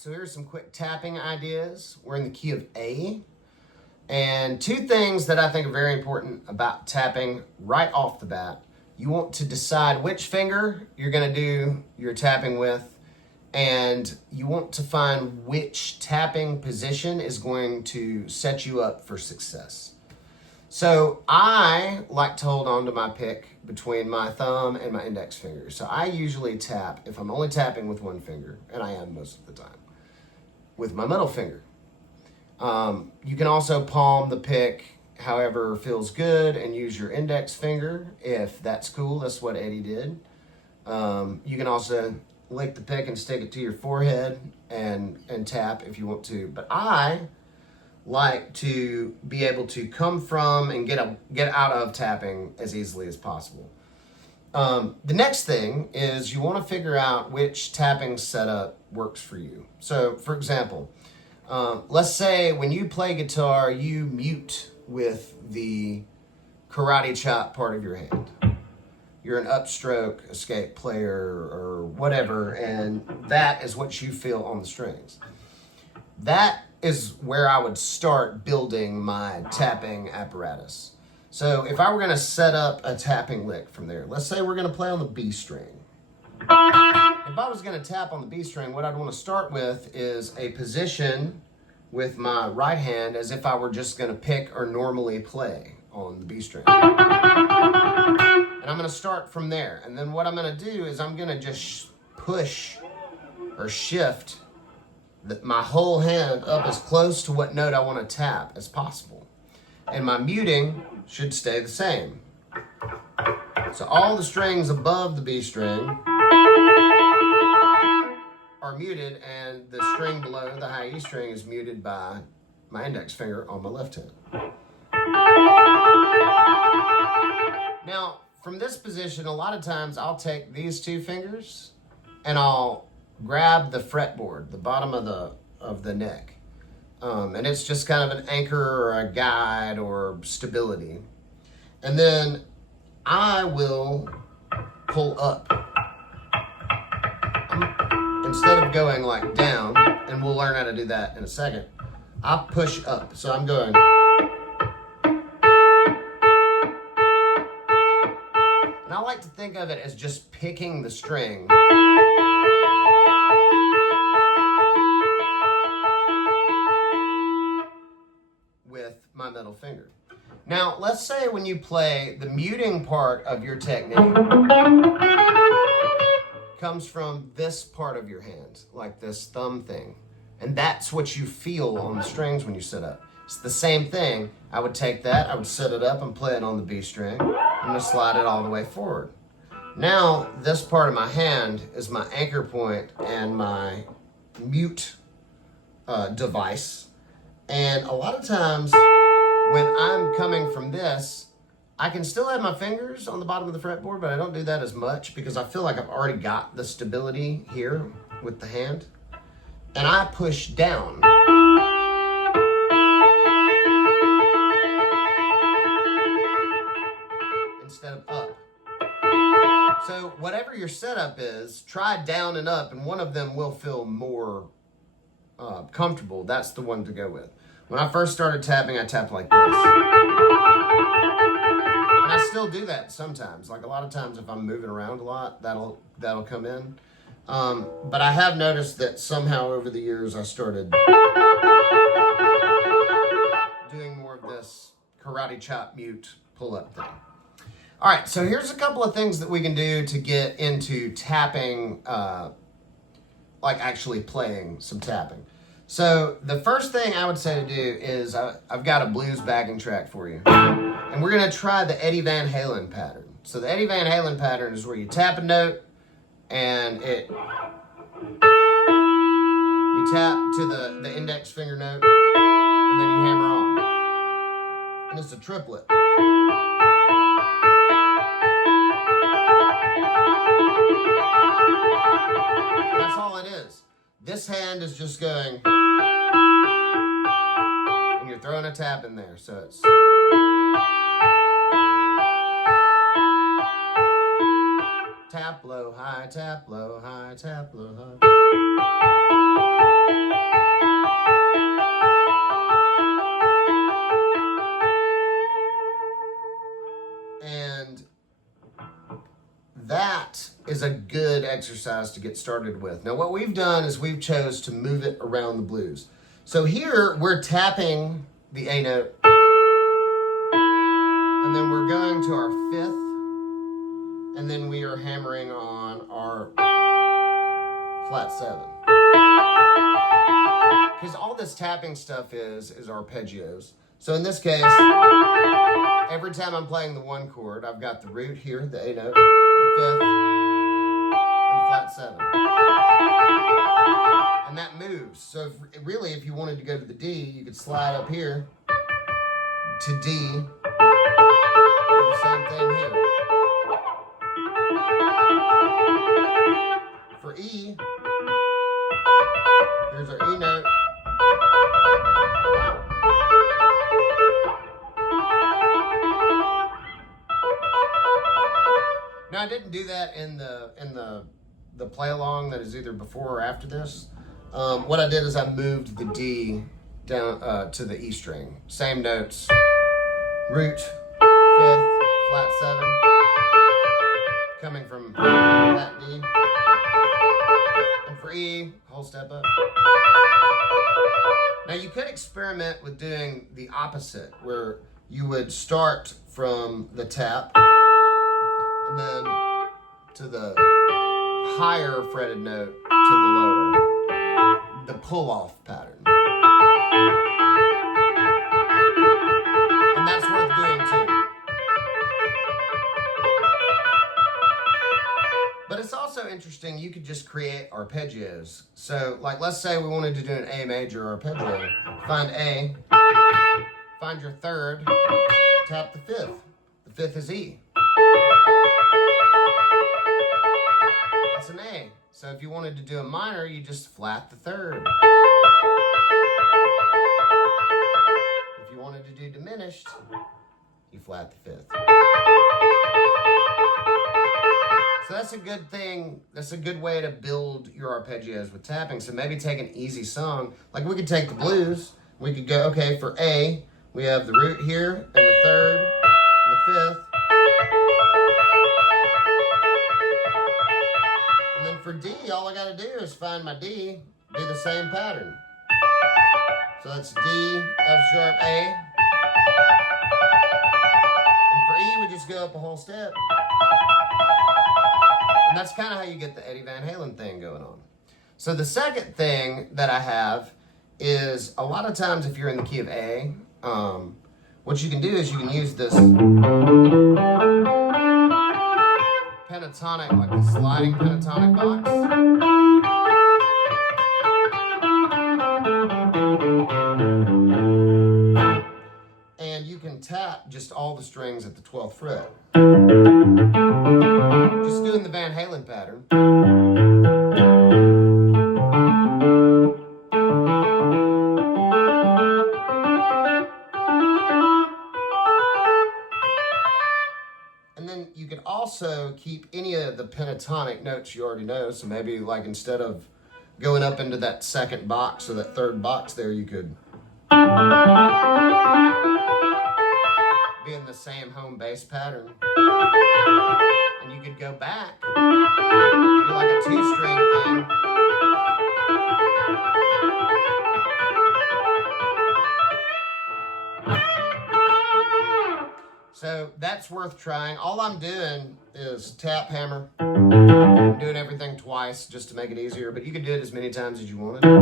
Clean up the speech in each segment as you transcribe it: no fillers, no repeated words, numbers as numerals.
So here's some quick tapping ideas. We're in the key of A. And two things that I think are very important about tapping right off the bat. You want to decide which finger you're going to do your tapping with, and you want to find which tapping position is going to set you up for success. So I like to hold on to my pick between my thumb and my index finger. So I usually tap, if I'm only tapping with one finger, and I am most of the time, with my middle finger. You can also palm the pick however feels good and use your index finger if that's cool. That's what Eddie did. You can also lick the pick and stick it to your forehead and tap if you want to. But I like to be able to come from and get out of tapping as easily as possible. The next thing is you want to figure out which tapping setup works for you. So, for example, let's say when you play guitar, you mute with the karate chop part of your hand. You're an upstroke escape player or whatever, and that is what you feel on the strings. That is where I would start building my tapping apparatus. So if I were going to set up a tapping lick from there, let's say we're going to play on the B string. If I was going to tap on the B string, what I'd want to start with is a position with my right hand as if I were just going to pick or normally play on the B string. And I'm going to start from there. And then what I'm going to do is I'm going to just push or shift my whole hand up as close to what note I want to tap as possible. And my muting should stay the same. So all the strings above the B string are muted, and the string below, the high E string, is muted by my index finger on my left hand. Now, from this position, a lot of times I'll take these two fingers and I'll grab the fretboard, the bottom of the neck. And it's just kind of an anchor or a guide or stability. And then I will pull up. Instead of going like down, and we'll learn how to do that in a second, I push up. So I'm going. And I like to think of it as just picking the string. With my middle finger. Now, let's say when you play, the muting part of your technique comes from this part of your hand, like this thumb thing. And that's what you feel on the strings when you sit up. It's the same thing. I would take that, I would set it up and play it on the B string. I'm gonna slide it all the way forward. Now, this part of my hand is my anchor point and my mute device. And a lot of times when I'm coming from this, I can still have my fingers on the bottom of the fretboard, but I don't do that as much because I feel like I've already got the stability here with the hand. And I push down. Instead of up. So whatever your setup is, try down and up, and one of them will feel more comfortable. That's the one to go with. When I first started tapping, I tapped like this. And I still do that sometimes. Like a lot of times if I'm moving around a lot, that'll come in. But I have noticed that somehow over the years I started doing more of this karate chop mute pull-up thing. All right, so here's a couple of things that we can do to get into tapping, like actually playing some tapping. So the first thing I would say to do is I've got a blues backing track for you. And we're going to try the Eddie Van Halen pattern. So the Eddie Van Halen pattern is where you tap a note and you tap to the index finger note and then you hammer on. And it's a triplet. That's all it is. This hand is just going, and you're throwing a tap in there, so it's tap low, high, tap low, high, tap low, high. And that is a good exercise to get started with. Now what we've done is we've chose to move it around the blues. So here we're tapping the A note and then we're going to our fifth and then we are hammering on our flat seven. Because all this tapping stuff is arpeggios. So in this case, every time I'm playing the one chord, I've got the root here, the A note, the fifth, and the flat seven. And that moves. So if you wanted to go to the D, you could slide up here to D. Do the same thing here. For E, here's our E note. Now I didn't do that in the play along that is either before or after this. What I did is I moved the D down to the E string. Same notes. Root, fifth, flat seven. Coming from that D. And for E, whole step up. Now you could experiment with doing the opposite, where you would start from the tap and then to the higher fretted note to the lower, the pull-off pattern. And that's worth doing too. But it's also interesting, you could just create arpeggios. So like let's say we wanted to do an A major arpeggio. Find A, find your third, tap the fifth. The fifth is E. That's an A. So if you wanted to do a minor, you just flat the third. If you wanted to do diminished, you flat the fifth. So that's a good thing. That's a good way to build your arpeggios with tapping. So maybe take an easy song. Like we could take the blues. We could go, okay, for A, we have the root here, and the third, and the fifth. And then for D, all I gotta do is find my D, do the same pattern. So that's D, F sharp, A. And for E, we just go up a whole step. And that's kind of how you get the Eddie Van Halen thing going on. So the second thing that I have is a lot of times if you're in the key of A, what you can do is you can use this pentatonic, like a sliding pentatonic box. And you can tap just all the strings at the 12th fret. Just doing the Van Halen pattern. And And then you could also keep any of the pentatonic notes you already know. So maybe like instead of going up into that second box or that third box there, you could be in the same home bass pattern. And you could go back, do like a 2-string thing. So that's worth trying. All I'm doing is tap, hammer. I'm doing everything twice just to make it easier, but you can do it as many times as you wanted. You're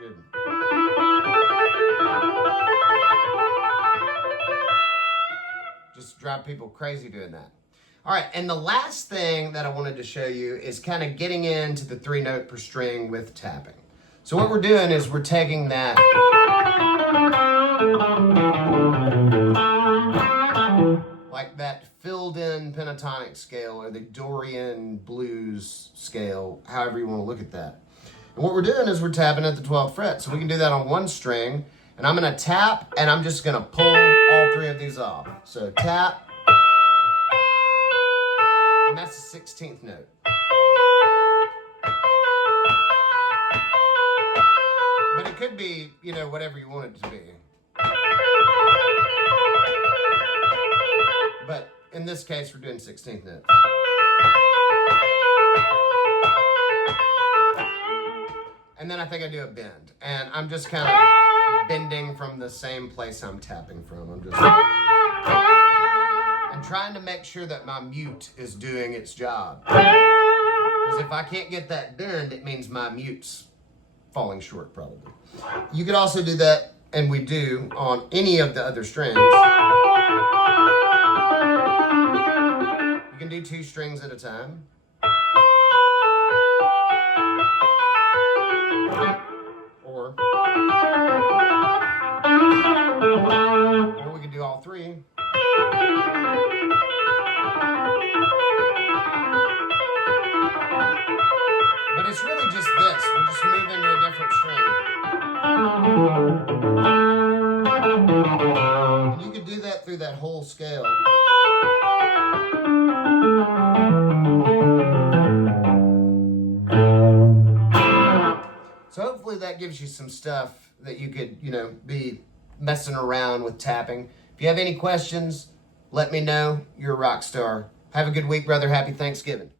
good. Just drive people crazy doing that. All right, and the last thing that I wanted to show you is kind of getting into the 3-note per string with tapping. So what we're doing is we're taking that like that filled in pentatonic scale or the Dorian blues scale, however you want to look at that. And what we're doing is we're tapping at the 12th fret. So we can do that on one string, and I'm going to tap and I'm just going to pull all 3 of these off. So tap, and that's the 16th note. But it could be, you know, whatever you want it to be. But in this case, we're doing 16th notes. And then I think I do a bend. And I'm just kind of bending from the same place I'm tapping from. I'm just... I'm trying to make sure that my mute is doing its job. Because if I can't get that bend, it means my mute's falling short, probably. You could also do that, and we do, on any of the other strings. You can do 2 strings at a time. Or we could do all 3. But it's really just this. We're just moving to a different string. And you could do that through that whole scale. So hopefully that gives you some stuff that you could, you know, be messing around with tapping. If you have any questions, let me know. You're a rock star. Have a good week, brother. Happy Thanksgiving.